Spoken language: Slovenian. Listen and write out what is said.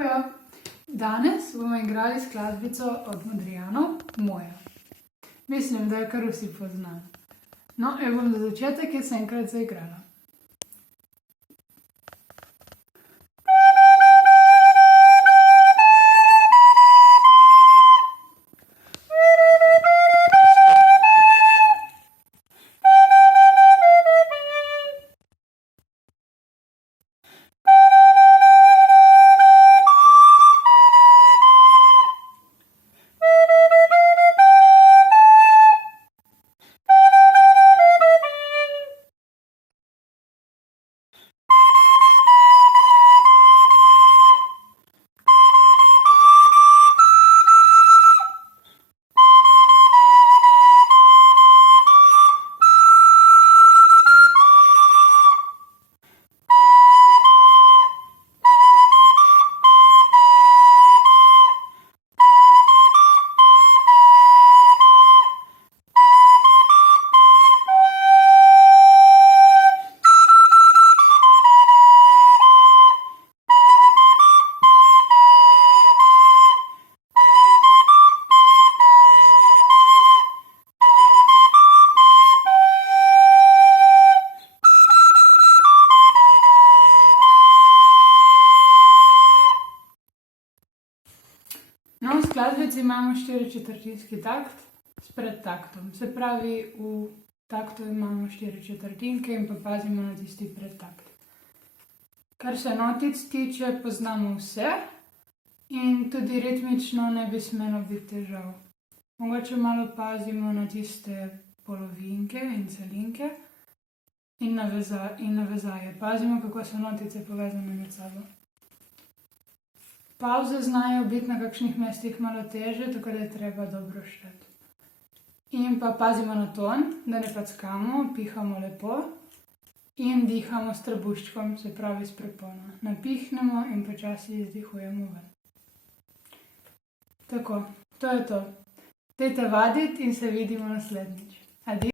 Živijo! Danes bomo igrali skladbico od Modrijanov Moja. Mislim, da jo kar vsi poznamo. No, jo bom za začetek jaz enkrat zaigrala. No, v skladbici imamo 4/4 takt s predtaktom. Se pravi, v taktu imamo 4/4 in pa pazimo na tisti predtakt. Kar se notic tiče, poznamo vse in tudi ritmično ne bi smelo biti težav. Mogoče malo pazimo na tiste polovinke in celinke in navezaje. Pazimo, kako so notice povezane med sabo. Pavze znajo biti na kakšnih mestih malo težje, tako da je treba dobro šteti. In pa pazimo na ton, da ne packamo, pihamo lepo in dihamo s trebuščkom, se pravi s prepona. Napihnemo in počasi izdihujemo ven. Tako, to je to. Dajte vaditi in se vidimo naslednjič. Adijo!